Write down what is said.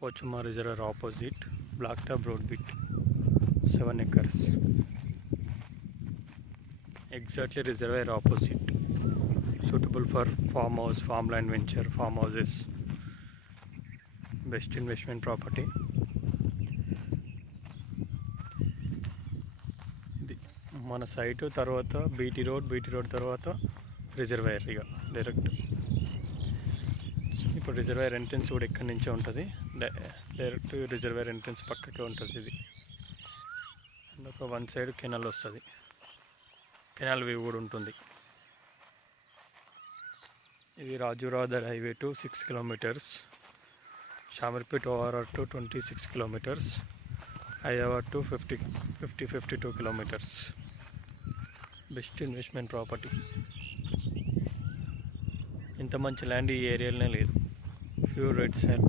Pochuma Reservoir opposite, Blacktop Road bit, 7 acres. Exactly reservoir opposite. Suitable for farmhouse, farmland venture, farmhouses. Best investment property. మన site తర్వాత BT road తర్వాత reservoir ఇక direct. ఇప్పుడు reservoir entrance కూడా ఇక్కడి నుంచే ఉంటుంది, డైరెక్ట్ రిజర్వాయర్ ఎంట్రన్స్ పక్కకే ఉంటుంది ఇది. అండ్ ఒక వన్ సైడ్ కెనాల్ వస్తుంది, కెనాల్ వ్యూ కూడా ఉంటుంది. ఇది రాజురాదర్ highway to 6 kilometres, Shamirpet ORR to 26 kilometres, Hyderabad to 52 kilometres. Best investment property. ఇంత మంచి ల్యాండ్ ఈ ఏరియాలోనే లేదు. Pure red sand.